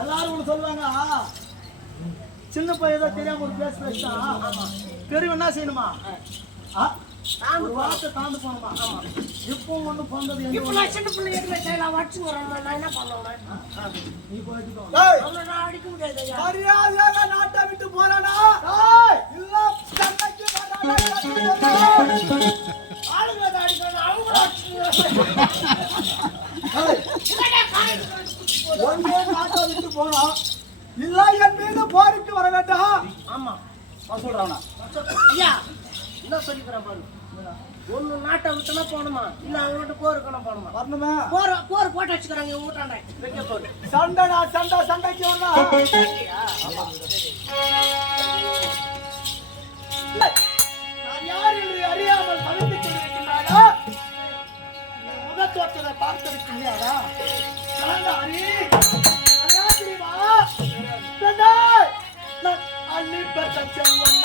எல்லாரும் சொல்லுவாங்க சின்ன பையன் தெரியாம ஒரு பேசினா பெரியவன் என்ன செய்யணுமா ஒரு வார்த்தை தாண்டு போனோமா இப்போ ஒண்ணு பண்றது சின்ன பிள்ளைங்க நான் என்ன பண்ணுவேன் நீ போயிட்டு நான் அடிக்க முடியாது மரியாதையாக நாட்டை விட்டு போறானா இல்ல ஆளுங்களை அடிக்கணும் ஒன்றே நாட்டை விட்டு போனோம் இல்ல என் மீது போருக்கு வர வேண்டாம். ஆமா சொல்றானா ஐயா என்ன சொல்லிக்கிறேன் பாரு ஒண்ணு நாட்டை விட்டுனா போகணுமா இல்ல அவங்க போருக்கணும் போகணுமா வரணுமா போர் போட்டு வச்சுக்கிறாங்க இவங்க வீட்டாண்ட வைக்க போகுது சண்டைடா சண்டைக்கு வரணும் நான் யார் என்று அறியாமல் தவித்துக் கொண்டிருக்கின்றாரா முகத்தோற்றத்தை பார்த்திருக்கின்றாரா அள்ளி பெற்ற செல்வன்